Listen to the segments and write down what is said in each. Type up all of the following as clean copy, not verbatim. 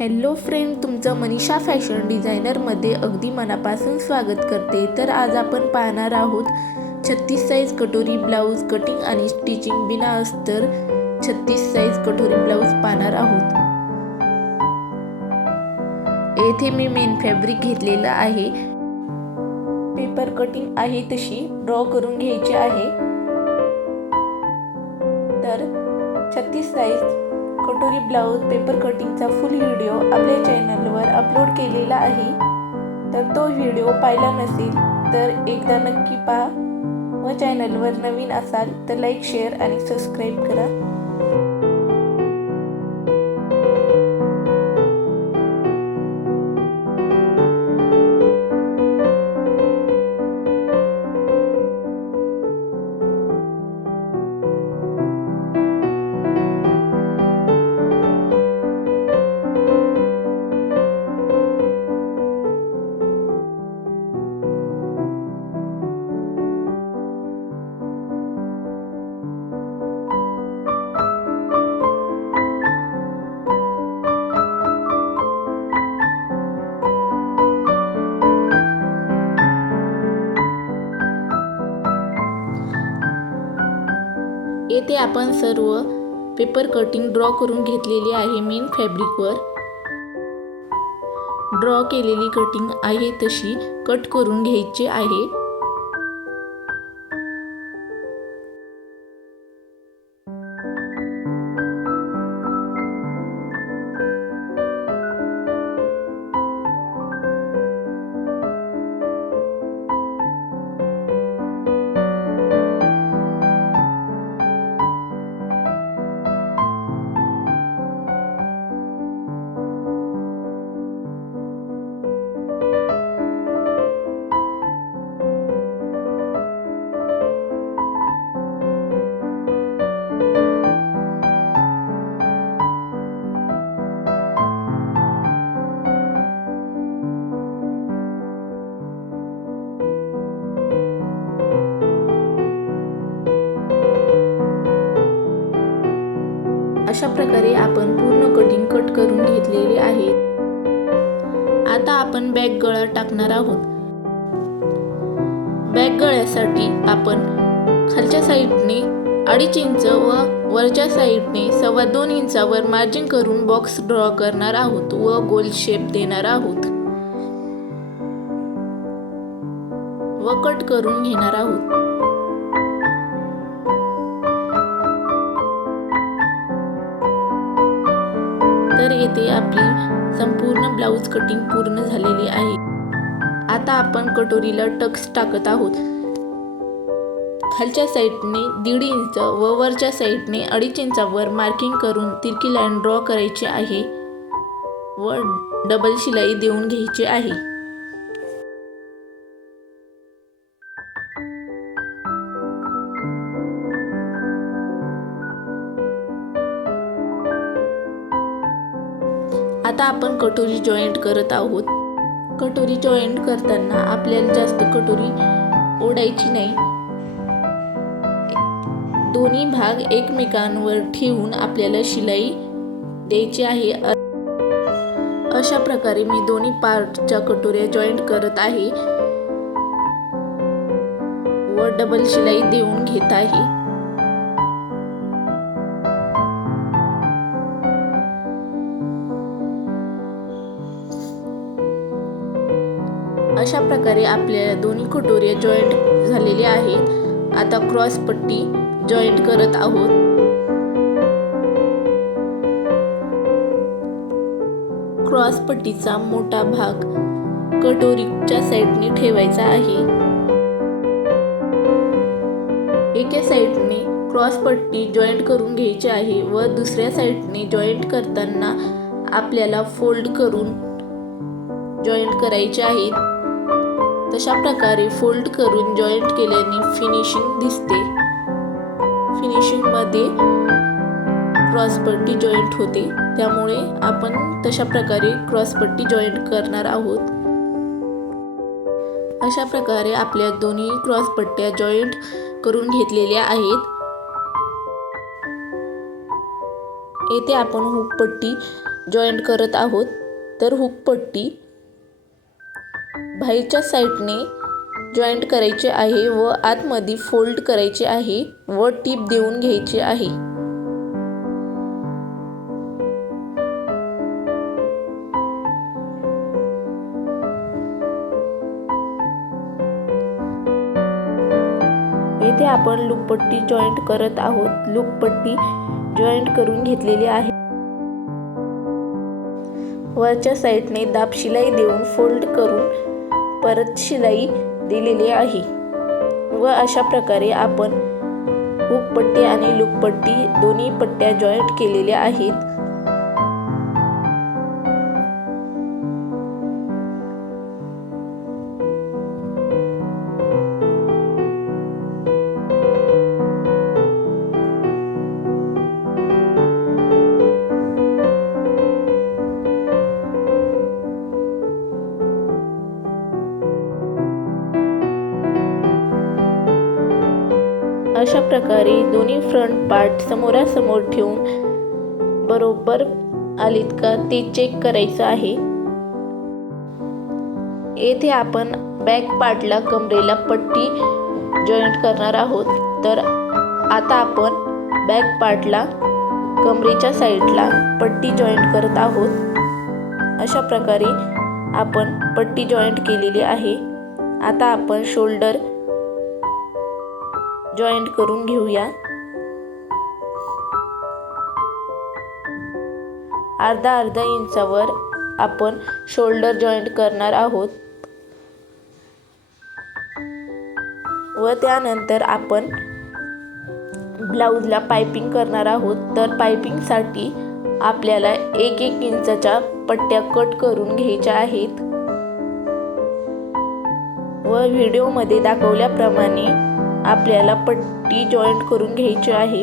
Hello friend, तुमचं Manisha fashion डिझायनरमध्ये अगदी मनापासून स्वागत करते। तर आज आपण पाहणार आहोत 36 साईज कटोरी ब्लाऊज कटिंग आणि स्टिचिंग बिना अस्तर 36 साईज कटोरी ब्लाऊज पाहणार आहोत। येथे मी मेन फॅब्रिक घेतलेला आहे। पेपर कटिंग आहे तशी ड्रॉ करून घ्यायची आहे। तर 36 साईज कटोरी ब्लाऊज पेपर कटिंगचा फुल व्हिडिओ आपल्या चॅनलवर अपलोड केलेला आहे। तर तो व्हिडिओ पाहिला नसेल तर एकदा नक्की पहा व चॅनलवर नवीन असाल तर लाईक, शेअर आणि सबस्क्राईब करा। येथे आपण सर्व पेपर कटिंग ड्रॉ करून घेतलेली आहे। मेन फॅब्रिकवर ड्रॉ केलेली कटिंग आहे तशी कट करून घ्यायची आहे। अशा प्रकारे आपण पूर्ण कटिंग कट करून घेतलेली आहे। आता आपण बॅक गळा टाकणार आहोत। बॅक गळ्यासाठी आपण खालच्या साईडने 2.5 इंच व वरच्या साईडने 2.25 इंचावर मार्जिन करून बॉक्स ड्रॉ करणार आहोत व गोल शेप देणार आहोत व कट करून घेणार आहोत। तर येथे आपली संपूर्ण ब्लाऊज कटिंग पूर्ण झालेली आहे। आता आपण कटोरीला टक्स टाकत आहोत। खालच्या साईडने 1.5 इंच व वरच्या साईडने 2.5 इंचावर मार्किंग करून तिरकी लाईन ड्रॉ करायची आहे व डबल शिलाई देऊन घ्यायची आहे। आता आपण कटोरी जॉईंट करत आहोत। कटोरी जॉईंट करताना आपल्याला जास्त कटोरी ओढायची नाही। दोन्ही भाग एकमेकांवर ठेवून आपल्याला शिलाई द्यायची आहे। अशा प्रकारे मी दोन्ही पार्टच्या कटोऱ्या जॉईंट करत आहे व डबल शिलाई देऊन घेत आहे। अशा प्रकारे आपल्या दोन्ही कटोऱ्या जॉईंट झालेल्या आहेत। आता क्रॉस पट्टी जॉईंट करत आहोत। क्रॉस पट्टीचा मोठा भाग कटोरीच्या साईडने ठेवायचा आहे। एका साईडने क्रॉस पट्टी जॉईंट करून घ्यायची आहे व दुसऱ्या साईडने जॉईंट करताना आपल्याला फोल्ड करून जॉईंट करायचे आहे। तशा प्रकारे फोल्ड करून जॉईंट केल्याने फिनिशिंग दिसते। फिनिशिंग मध्ये क्रॉस पट्टी जॉईंट होते, त्यामुळे आपण तशा प्रकारे क्रॉस पट्टी जॉईंट करणार आहोत। अशा प्रकारे आपल्या दोन्ही क्रॉस पट्ट्या जॉईंट करून घेतलेल्या आहेत। येथे आपण हुक पट्टी जॉईंट करत आहोत. तर हुक पट्टी बाहेरच्या साईडने जॉईंट करायचे आहे व आतमध्ये फोल्ड करायचे आहे व टीप देऊन घ्यायची आहे. येथे आपण लूपपट्टी जॉईंट करत आहोत. लूपपट्टी जॉईंट करून घेतलेली आहे. वरच्या साईडने दाब शिलाई देऊन फोल्ड करून परत शिलाई दिलेली आहे व अशा प्रकारे आपण हुक पट्टी आणि लूपपट्टी दोन्ही पट्ट्या जॉईंट केलेल्या आहेत. अशा प्रकारे दोन्ही फ्रंट पार्ट समोरासमोर ठेवून बरोबर आलीत का ते चेक करायचं आहे. येथे आपण बॅक पार्टला कमरेला पट्टी जॉईंट करणार आहोत. तर आता आपण बॅक पार्टला कमरेच्या साईडला पट्टी जॉईंट करत आहोत. अशा प्रकारे आपण पट्टी जॉईंट केलेली आहे. आता आपण शोल्डर जॉईंट करून घेऊया. अर्धा इंचावर आपण शोल्डर जॉईंट करणार आहोत व त्यानंतर आपण ब्लाऊजला पायपिंग करणार आहोत. तर पायपिंगसाठी आपल्याला 1-1 इंचाच्या पट्ट्या कट करून घ्यायच्या आहेत व व्हिडिओमध्ये दाखवल्याप्रमाणे आपल्याला पट्टी जॉईंट करून घ्यायची आहे.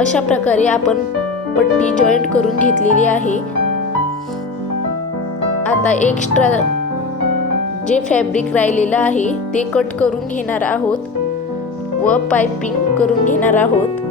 अशा प्रकारे आपण पट्टी जॉईंट करून घेतलेली आहे. आता एक्स्ट्रा जे फॅब्रिक राहिलेलं आहे ते कट करून घेणार आहोत व पायपिंग करून घेणार आहोत.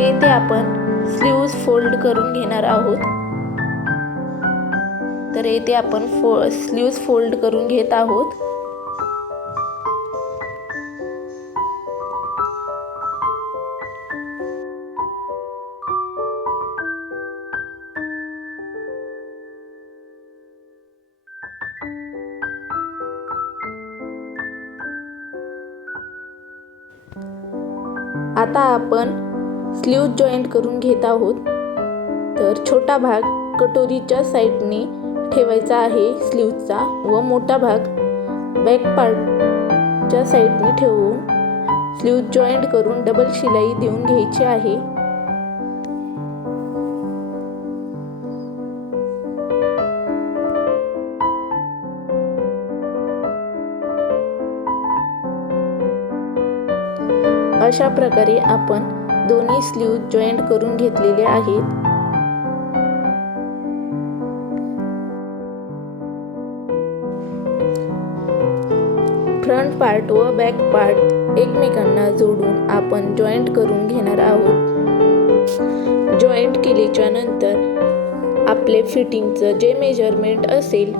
येथे आपण स्लीव्ज फोल्ड करून घेणार आहोत. तर येथे आपण स्लीव्ज फोल्ड करून घेत आहोत. आता आपण स्लीव्ज जॉईंट करून घेत आहोत. तर छोटा भाग कटोरीच्या साईडने ठेवायचा आहे स्लीव्जचा व मोठा भाग बॅक पार्टच्या साईडने ठेवून स्लीव्ज जॉईंट करून डबल शिलाई देऊन घ्यायची आहे. अशा प्रकारे आपण दोन्ही स्लीव्ज जॉईंट करून घेतलेले आहेत. फ्रंट पार्ट व बॅक पार्ट एकमेकांना जोडून आपण जॉईंट करून घेणार आहोत. जॉईंट केल्याच्या नंतर आपले फिटिंगचं जे मेजरमेंट असेल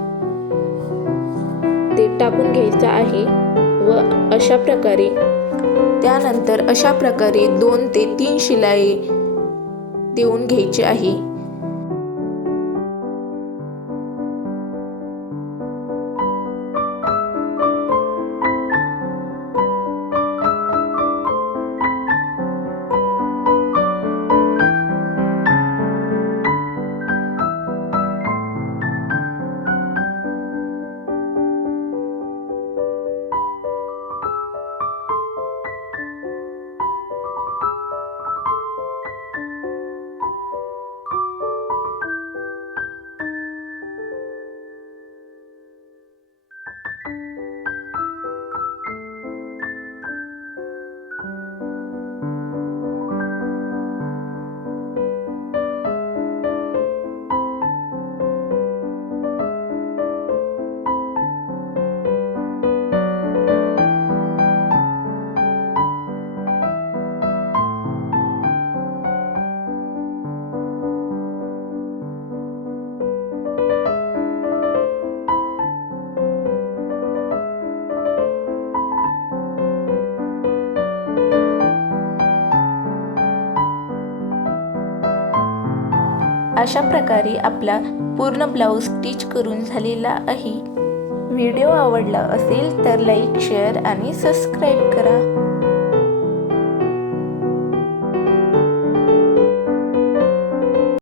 ते टाकून घ्यायचं आहे व अशा प्रकारे त्यानंतर अशा प्रकारे 2 ते 3 शिलाई देऊन घ्यायची आहे. अशा प्रकारे आपला पूर्ण ब्लाऊज स्टिच करून झालेला आहे. व्हिडिओ आवडला असेल तर लाईक, शेअर आणि सबस्क्राईब करा.